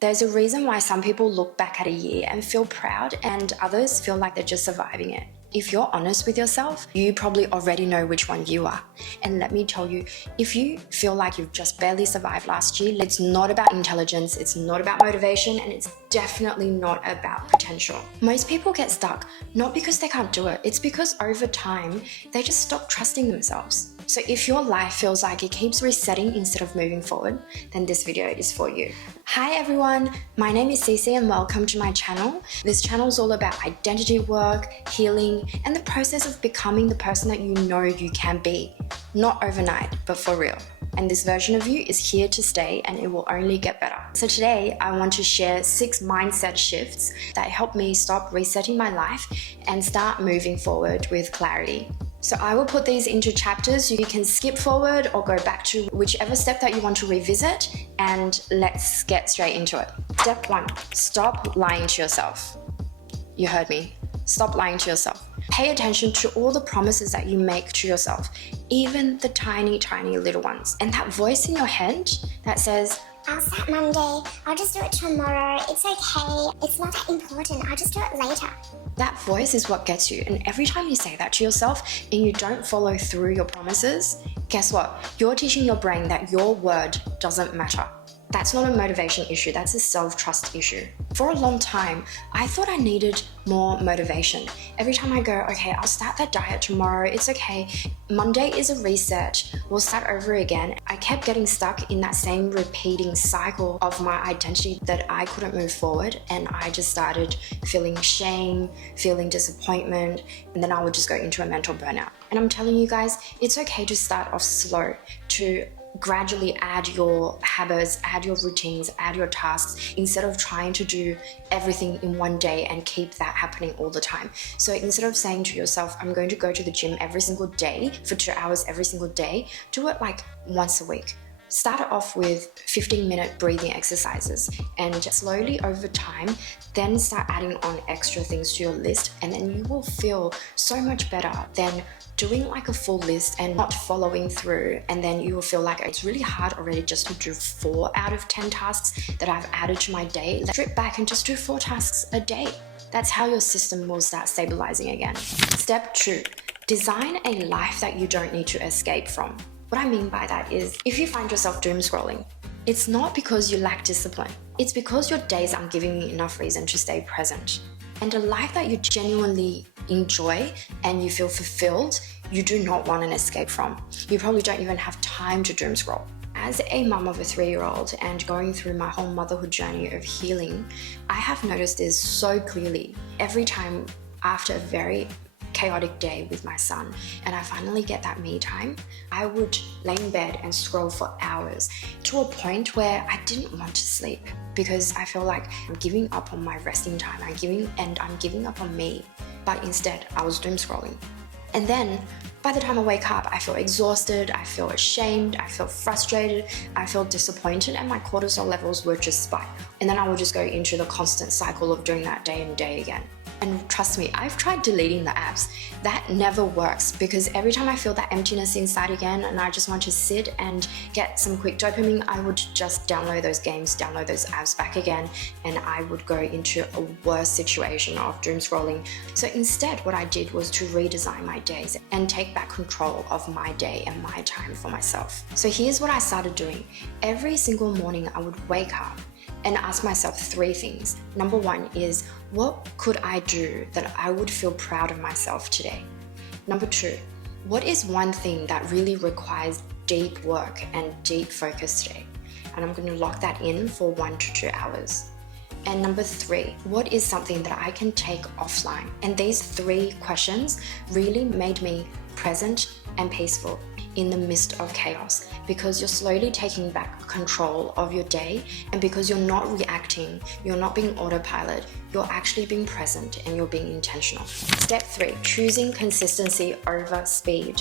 There's a reason why some people look back at a year and feel proud and others feel like they're just surviving it. If you're honest with yourself, you probably already know which one you are. And let me tell you, if you feel like you've just barely survived last year, it's not about intelligence, it's not about motivation, and it's definitely not about potential. Most people get stuck, not because they can't do it, it's because over time, they just stop trusting themselves. So if your life feels like it keeps resetting instead of moving forward, then this video is for you. Hi everyone, my name is Cece and welcome to my channel. This channel is all about identity work, healing, and the process of becoming the person that you know you can be. Not overnight, but for real. And this version of you is here to stay and it will only get better. So today I want to share 6 mindset shifts that help me stop resetting my life and start moving forward with clarity. So I will put these into chapters. You can skip forward or go back to whichever step that you want to revisit, and let's get straight into it. Step 1, stop lying to yourself. You heard me. Stop lying to yourself. Pay attention to all the promises that you make to yourself, even the tiny, tiny little ones. And that voice in your head that says, I'll start Monday, I'll just do it tomorrow, it's okay, it's not that important, I'll just do it later. That voice is what gets you. And every time you say that to yourself and you don't follow through your promises, guess what? You're teaching your brain that your word doesn't matter. That's not a motivation issue, that's a self-trust issue. For a long time, I thought I needed more motivation. Every time I go, okay, I'll start that diet tomorrow, it's okay, Monday is a reset, we'll start over again. I kept getting stuck in that same repeating cycle of my identity that I couldn't move forward, and I just started feeling shame, feeling disappointment, and then I would just go into a mental burnout. And I'm telling you guys, it's okay to start off slow, to gradually add your habits, add your routines, add your tasks, instead of trying to do everything in one day and keep that happening all the time. So instead of saying to yourself, I'm going to go to the gym every single day for 2 hours every single day, do it like once a week. Start it off with 15-minute breathing exercises, and slowly over time, then start adding on extra things to your list, and then you will feel so much better than doing like a full list and not following through, and then you will feel like it's really hard already just to do 4 out of 10 tasks that I've added to my day. Let's strip back and just do 4 tasks a day. That's how your system will start stabilizing again. Step 2, design a life that you don't need to escape from. What I mean by that is, if you find yourself doom scrolling, it's not because you lack discipline. It's because your days aren't giving you enough reason to stay present. And a life that you genuinely enjoy and you feel fulfilled, you do not want an escape from. You probably don't even have time to doom scroll. As a mum of a 3-year-old and going through my whole motherhood journey of healing, I have noticed this so clearly. Every time after a very chaotic day with my son and I finally get that me time, I would lay in bed and scroll for hours, to a point where I didn't want to sleep because I feel like I'm giving up on my resting time, I'm giving up on me. But instead I was doom scrolling. And then by the time I wake up, I feel exhausted, I feel ashamed, I feel frustrated, I feel disappointed, and my cortisol levels would just spike. And then I would just go into the constant cycle of doing that day and day again. And trust me, I've tried deleting the apps. That never works, because every time I feel that emptiness inside again and I just want to sit and get some quick dopamine, I would just download those games, download those apps back again, and I would go into a worse situation of doom scrolling. So instead, what I did was to redesign my days and take back control of my day and my time for myself. So here's what I started doing. Every single morning I would wake up and ask myself 3 things. Number 1 is, what could I do that I would feel proud of myself today? Number 2, what is one thing that really requires deep work and deep focus today? And I'm going to lock that in for 1 to 2 hours. And number 3, what is something that I can take offline? And these 3 questions really made me present and peaceful in the midst of chaos, because you're slowly taking back control of your day, and because you're not reacting, you're not being autopilot, you're actually being present and you're being intentional. Step 3, choosing consistency over speed.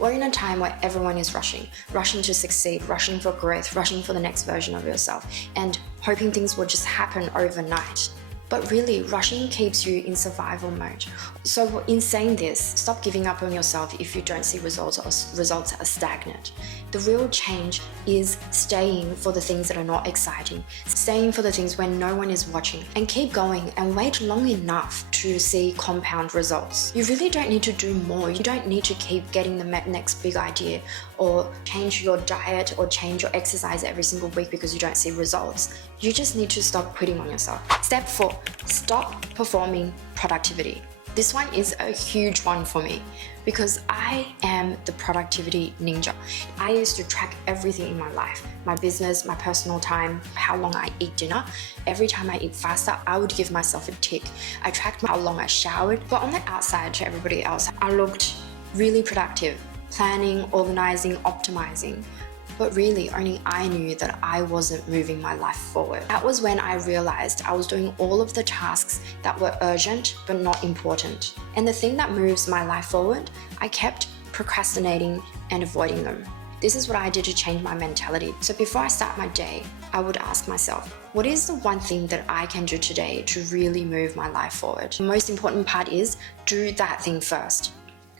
We're in a time where everyone is rushing to succeed, rushing for growth, rushing for the next version of yourself, and hoping things will just happen overnight. But really, rushing keeps you in survival mode. So in saying this, stop giving up on yourself if you don't see results or results are stagnant. The real change is staying for the things that are not exciting, staying for the things when no one is watching, and keep going and wait long enough to see compound results. You really don't need to do more. You don't need to keep getting the next big idea or change your diet or change your exercise every single week because you don't see results. You just need to stop quitting on yourself. Step 4, stop performing productivity. This one is a huge one for me because I am the productivity ninja. I used to track everything in my life, my business, my personal time, how long I eat dinner. Every time I eat faster, I would give myself a tick. I tracked how long I showered, but on the outside to everybody else, I looked really productive, planning, organizing, optimizing. But really, only I knew that I wasn't moving my life forward. That was when I realized I was doing all of the tasks that were urgent but not important. And the thing that moves my life forward, I kept procrastinating and avoiding them. This is what I did to change my mentality. So before I start my day, I would ask myself, what is the one thing that I can do today to really move my life forward? The most important part is do that thing first.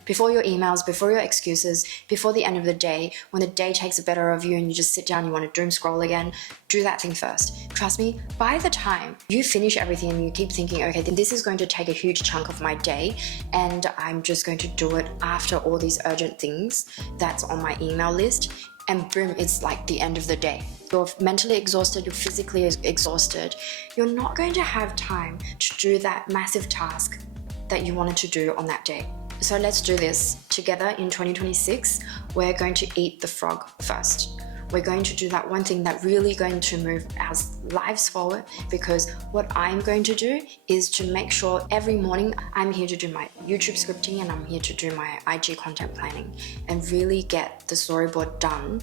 Before your emails, before your excuses, before the end of the day, when the day takes a better of you and you just sit down, you want to doom scroll again, do that thing first. Trust me, by the time you finish everything and you keep thinking, okay, then this is going to take a huge chunk of my day and I'm just going to do it after all these urgent things that's on my email list, and boom, it's like the end of the day. You're mentally exhausted, you're physically exhausted. You're not going to have time to do that massive task that you wanted to do on that day. So let's do this together in 2026. We're going to eat the frog first. We're going to do that one thing that really going to move our lives forward, because what I'm going to do is to make sure every morning I'm here to do my YouTube scripting and I'm here to do my IG content planning and really get the storyboard done.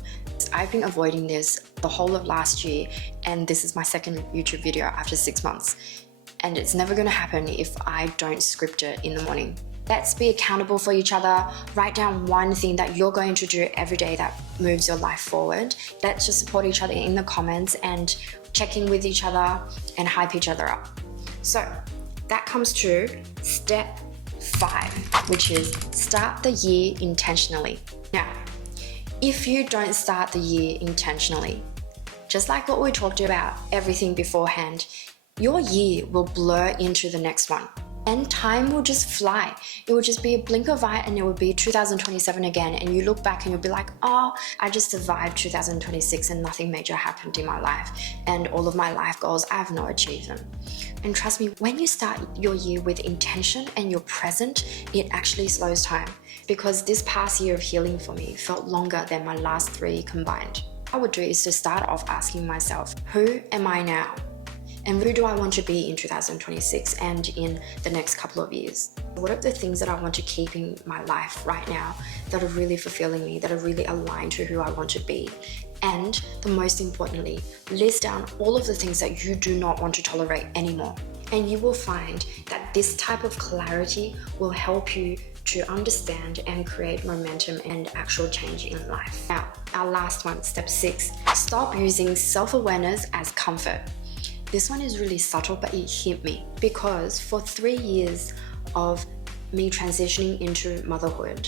I've been avoiding this the whole of last year, and this is my second YouTube video after 6 months. And it's never going to happen if I don't script it in the morning. Let's be accountable for each other. Write down one thing that you're going to do every day that moves your life forward. Let's just support each other in the comments and check in with each other and hype each other up. So that comes to step 5, which is start the year intentionally. Now, if you don't start the year intentionally, just like what we talked about, everything beforehand, your year will blur into the next one. And time will just fly. It will just be a blink of eye and it will be 2027 again, and you look back and you'll be like, oh, I just survived 2026 and nothing major happened in my life, and all of my life goals, I have not achieved them. And trust me, when you start your year with intention and you're present, it actually slows time, because this past year of healing for me felt longer than my last 3 combined. What I would do is to start off asking myself, who am I now? And who do I want to be in 2026 and in the next couple of years? What are the things that I want to keep in my life right now that are really fulfilling me, that are really aligned to who I want to be? And the most importantly, list down all of the things that you do not want to tolerate anymore. And you will find that this type of clarity will help you to understand and create momentum and actual change in life. Now, our last one, step 6, stop using self-awareness as comfort. This one is really subtle, but it hit me because for 3 years of me transitioning into motherhood,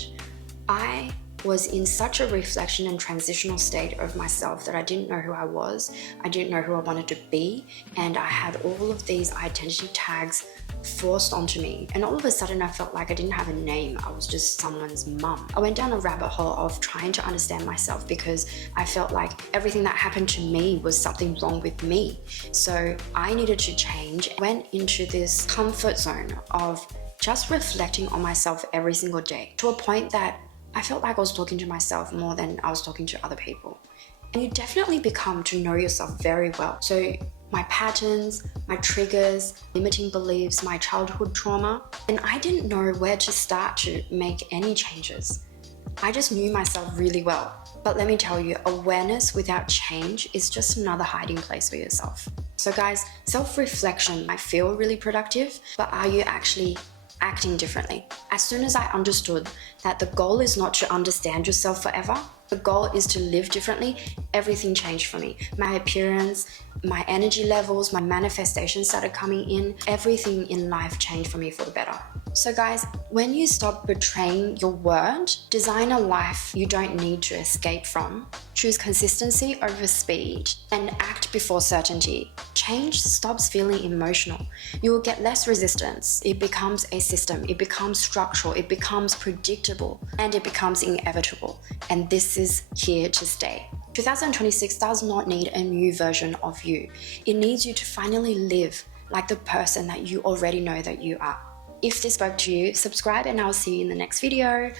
I was in such a reflection and transitional state of myself that I didn't know who I was, I didn't know who I wanted to be, and I had all of these identity tags forced onto me. And all of a sudden I felt like I didn't have a name, I was just someone's mum. I went down a rabbit hole of trying to understand myself because I felt like everything that happened to me was something wrong with me. So I needed to change. I went into this comfort zone of just reflecting on myself every single day, to a point that I felt like I was talking to myself more than I was talking to other people. And you definitely become to know yourself very well. So my patterns, my triggers, limiting beliefs, my childhood trauma, and I didn't know where to start to make any changes. I just knew myself really well. But let me tell you, awareness without change is just another hiding place for yourself. So guys, self-reflection might feel really productive, but are you actually acting differently. As soon as I understood that the goal is not to understand yourself forever, the goal is to live differently, everything changed for me. My appearance, my energy levels, my manifestations started coming in. Everything in life changed for me for the better. So guys, when you stop betraying your word, design a life you don't need to escape from, choose consistency over speed, and act before certainty, change stops feeling emotional. You will get less resistance. It becomes a system. It becomes structural. It becomes predictable. And it becomes inevitable. And this is here to stay. 2026 does not need a new version of you. It needs you to finally live like the person that you already know that you are. If this spoke to you, subscribe and I'll see you in the next video.